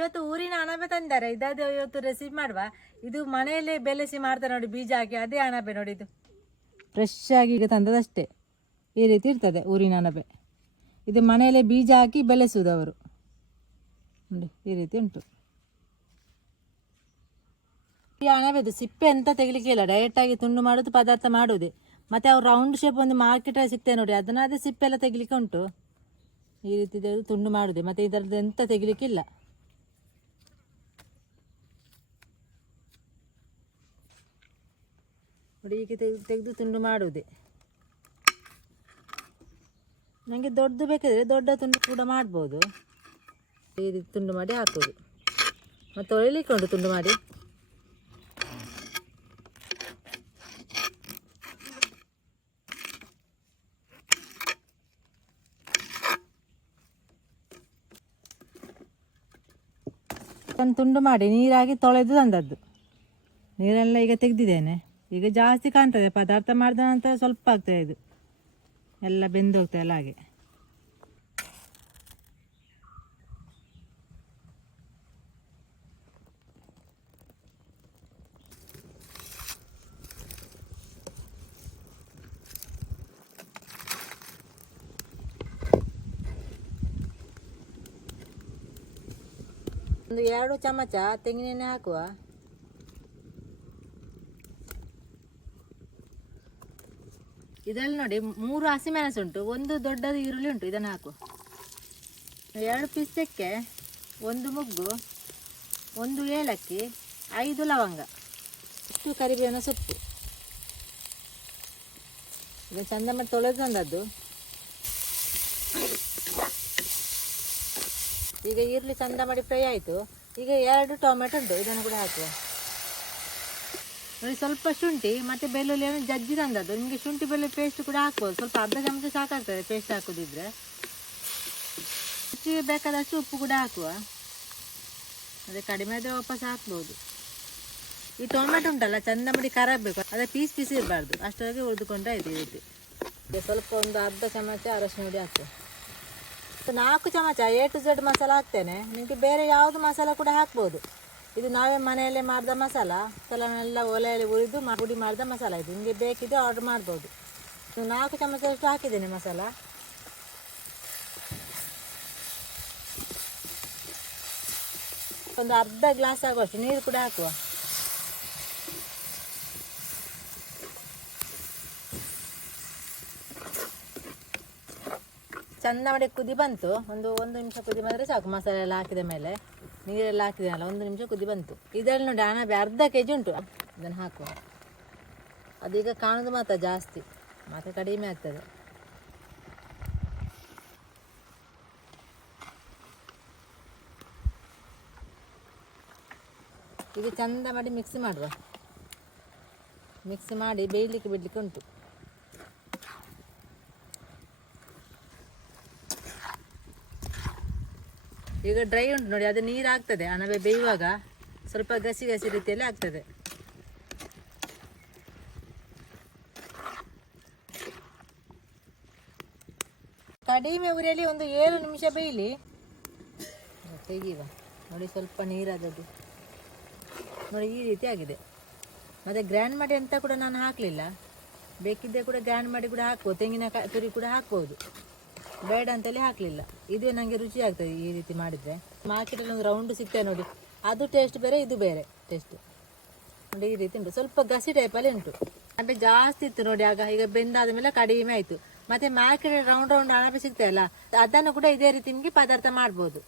ಇವತ್ತು ಊರಿನ ಅಣಬೆ ತಂದಾರೆ. ಇದಾದ ಇವತ್ತು ರೆಸಿಪಿ ಮಾಡುವ. ಇದು ಮನೆಯಲ್ಲೇ ಬೆಳೆಸಿ ಮಾಡ್ತಾರೆ ನೋಡಿ, ಬೀಜ ಹಾಕಿ, ಅದೇ ಅಣಬೆ ನೋಡಿ ಇದು. ಫ್ರೆಶ್ ಆಗಿ ಈಗ ತಂದದಷ್ಟೇ. ಈ ರೀತಿ ಇರ್ತದೆ ಊರಿನ ಅಣಬೆ. ಇದು ಮನೆಯಲ್ಲೇ ಬೀಜ ಹಾಕಿ ಬೆಳೆಸುವುದು ಅವರು. ನೋಡಿ, ಈ ರೀತಿ ಉಂಟು. ಈ ಅಣಬೆದು ಸಿಪ್ಪೆ ಅಂತ ತೆಗಿಲಿಕ್ಕಿಲ್ಲ ಡೈರೆಕ್ಟಾಗಿ ತುಂಡು ಮಾಡೋದು, ಪದಾರ್ಥ ಮಾಡುವುದೇ ಮತ್ತು ಅವ್ರು ರೌಂಡ್ ಶೇಪ್ ಒಂದು ಮಾರ್ಕೆಟಲ್ಲಿ ಸಿಗ್ತೇವೆ ನೋಡಿ. ಅದನ್ನಾದ ಸಿಪ್ಪೆ ಎಲ್ಲ ತೆಗಿಲಿಕ್ಕೆ ಉಂಟು. ಈ ರೀತಿ ತುಂಡು ಮಾಡುದೆ. ಮತ್ತು ಇದರದ್ದು ಎಂತ ತೆಗಿಲಿಕ್ಕಿಲ್ಲ ನೋಡಿ, ಹೀಗೆ ತೆಗೆದು ತೆಗೆದು ತುಂಡು ಮಾಡುವುದೇ ನನಗೆ ದೊಡ್ಡದು ಬೇಕಾದರೆ ದೊಡ್ಡ ತುಂಡು ಕೂಡ ಮಾಡ್ಬೋದು. ಈ ತುಂಡು ಮಾಡಿ ಹಾಕೋದು. ಮತ್ತು ತೊಳಿಲಿಕ್ಕೆ ಉಂಟು ತುಂಡು ಮಾಡಿ. ಒಂದು ತುಂಡು ಮಾಡಿ, ನೀರಾಗಿ ತೊಳೆದು ತಂದದ್ದು. ನೀರೆಲ್ಲ ಈಗ ತೆಗೆದಿದ್ದೇನೆ. ಈಗ ಜಾಸ್ತಿ ಕಾಣ್ತದೆ, ಪದಾರ್ಥ ಮಾಡಿದ ನಂತರ ಸ್ವಲ್ಪ ಆಗ್ತದೆ ಇದು. ಎಲ್ಲ ಬೆಂದು ಎಲ್ಲ ಹಾಗೆ ಒಂದು ಎರಡು ಚಮಚ ತೆಂಗಿನೆಣ್ಣೆ ಹಾಕುವ. ಇದರಲ್ಲಿ ನೋಡಿ ಮೂರು ಹಸಿಮೆಣಸು ಉಂಟು, ಒಂದು ದೊಡ್ಡದು ಈರುಳ್ಳಿ ಉಂಟು, ಇದನ್ನು ಹಾಕು. ಎರಡು ಪಿಸ್ತಕ್ಕೆ ಒಂದು ಮುಗ್ಗು, ಒಂದು ಏಲಕ್ಕಿ, ಐದು ಲವಂಗ. ಇಷ್ಟು ಕರಿಬೇವಿನ ಸೊಪ್ಪು. ಇದನ್ನು ಚಂದ ಮಾಡಿ ತೊಳೆದು ತಂದದ್ದು ಈಗ ಈರುಳ್ಳಿ ಚಂದ ಮಾಡಿ ಫ್ರೈ ಆಯಿತು. ಈಗ ಎರಡು ಟೊಮೆಟೊ ಉಂಟು, ಇದನ್ನು ಕೂಡ ಹಾಕುವ. ನೋಡಿ ಸ್ವಲ್ಪ ಶುಂಠಿ, ಮತ್ತು ಬೆಳ್ಳುಳ್ಳಿಯನ್ನು ಜಜ್ಜಿ ತಂದದ್ದು. ನಿಮಗೆ ಶುಂಠಿ, ಬೆಳ್ಳುಳ್ಳಿ ಪೇಸ್ಟ್ ಕೂಡ ಹಾಕ್ಬೋದು. ಸ್ವಲ್ಪ ಅರ್ಧ ಚಮಚ ಸಾಕಾಗ್ತದೆ ಪೇಸ್ಟ್ ಹಾಕೋದಿದ್ರೆ. ರುಚಿಗೆ ಬೇಕಾದಷ್ಟು ಉಪ್ಪು ಕೂಡ ಹಾಕುವ. ಅದೇ ಕಡಿಮೆ ಆದರೆ ವಾಪಸ್ ಹಾಕ್ಬೋದು. ಈ ಟೊಮೆಟೊ ಉಂಟಲ್ಲ ಚಂದ ಮಾಡಿ ಕರಬೇಕು ಅದೇ ಪೀಸ್ ಪೀಸ್ ಇರಬಾರ್ದು. ಅಷ್ಟೊಳಗೆ ಉಳಿದುಕೊಂಡ್ರೆ ಇದೆ ಸ್ವಲ್ಪ ಒಂದು ಅರ್ಧ ಚಮಚ ಅರಶಿನ ಹುಡಿ ಹಾಕ್ತೇವೆ ನಾಲ್ಕು ಚಮಚ ಎ ಟು ಝೆಡ್ ಮಸಾಲ ಹಾಕ್ತೇನೆ. ನಿಮಗೆ ಬೇರೆ ಯಾವುದು ಮಸಾಲ ಕೂಡ ಹಾಕ್ಬೋದು. ಇದು ನಾವೇ ಮನೆಯಲ್ಲೇ ಮಾಡಿದ ಮಸಾಲ. ಕೆಲವನ್ನೆಲ್ಲ ಒಲೆಯಲ್ಲಿ ಉರಿದು ಮಾ- ಪುಡಿ ಮಾಡಿದ ಮಸಾಲ ಇದು. ನಿಮಗೆ ಬೇಕಿದ್ರೆ ಆರ್ಡರ್ ಮಾಡ್ಬೋದು. ಇದು ನಾಲ್ಕು ಚಮಚದಷ್ಟು ಹಾಕಿದ್ದೇನೆ ಮಸಾಲ. ಒಂದು ಅರ್ಧ ಗ್ಲಾಸ್ ಆಗುವಷ್ಟು ನೀರು ಕೂಡ ಹಾಕುವ. ಚಂದ ಮಾಡಿ ಕುದಿ ಬಂತು. ಒಂದು ಒಂದು ನಿಮಿಷ ಕುದಿ ಬಂದರೆ ಸಾಕು ಮಸಾಲೆ ಎಲ್ಲ ಹಾಕಿದ ಮೇಲೆ. ನೀರೆಲ್ಲ ಹಾಕಿದೆನಲ್ಲ, ಒಂದು ನಿಮಿಷ ಕುದಿ ಬಂತು. ಇದರಲ್ಲಿ ನೋಡಿ ಅಣಬೆ ಅರ್ಧ ಕೆ ಜಿ ಉಂಟು ಇದನ್ನು ಹಾಕುವ. ಅದೀಗ ಕಾಣೋದು ಮಾತ್ರ ಜಾಸ್ತಿ, ಮಾತ್ರ ಕಡಿಮೆ ಆಗ್ತದೆ. ಈಗ ಚಂದ ಮಾಡಿ ಮಿಕ್ಸಿ ಮಾಡುವ. ಮಿಕ್ಸ್ ಮಾಡಿ ಬೇಯಲಿಕ್ಕೆ ಬಿಡಲಿಕ್ಕೆ ಉಂಟು. ಈಗ ಡ್ರೈ ಉಂಟು ನೋಡಿ, ಅದು ನೀರು ಆಗ್ತದೆ ಅಣಬೆ ಬೇಯುವಾಗ ಸ್ವಲ್ಪ ಗಸಿ ಗಸಿ ರೀತಿಯಲ್ಲಿ ಆಗ್ತದೆ. ಕಡಿಮೆ ಉರಿಯಲ್ಲಿ ಒಂದು ಏಳು ನಿಮಿಷ ಬೇಯಲಿ. ತೆಗೀವ ನೋಡಿ, ಸ್ವಲ್ಪ ನೀರಾದದ್ದು. ನೋಡಿ, ಈ ರೀತಿ ಆಗಿದೆ. ಮತ್ತು ಗ್ರ್ಯಾಂಡ್ ಮಾಡಿ ಅಂತ ಕೂಡ ನಾನು ಹಾಕಲಿಲ್ಲ. ಬೇಕಿದ್ದೆ ಕೂಡ ಗ್ರ್ಯಾಂಡ್ ಮಾಡಿ ಕೂಡ ಹಾಕ್ಬೋದು ತೆಂಗಿನಕಾಯಿ ತುರಿ ಕೂಡ ಹಾಕ್ಬೋದು. ಬೇಡ ಅಂತೇಳಿ ಹಾಕಲಿಲ್ಲ. ಇದೇ ನನಗೆ ರುಚಿ ಆಗ್ತದೆ ಈ ರೀತಿ ಮಾಡಿದರೆ. ಮಾರ್ಕೆಟಲ್ಲಿ ಒಂದು ರೌಂಡ್ ಸಿಗ್ತದೆ ನೋಡಿ. ಅದು ಟೇಸ್ಟ್ ಬೇರೆ, ಇದು ಬೇರೆ ಟೇಸ್ಟ್ ನೋಡಿ, ಈ ರೀತಿ ಉಂಟು. ಸ್ವಲ್ಪ ಗಸಿ ಟೈಪಲ್ಲಿ ಉಂಟು. ಅಂದರೆ ಜಾಸ್ತಿ ಇತ್ತು ನೋಡಿ ಆಗ. ಈಗ ಬೆಂದಾದ ಮೇಲೆ ಕಡಿಮೆ ಆಯಿತು. ಮತ್ತು ಮಾರ್ಕೆಟ್ ರೌಂಡ್ ರೌಂಡ್ ಅಣಬೆ ಸಿಗ್ತದಲ್ಲ ಅದನ್ನು ಕೂಡ ಇದೇ ರೀತಿ ನಿಮಗೆ ಪದಾರ್ಥ ಮಾಡ್ಬೋದು.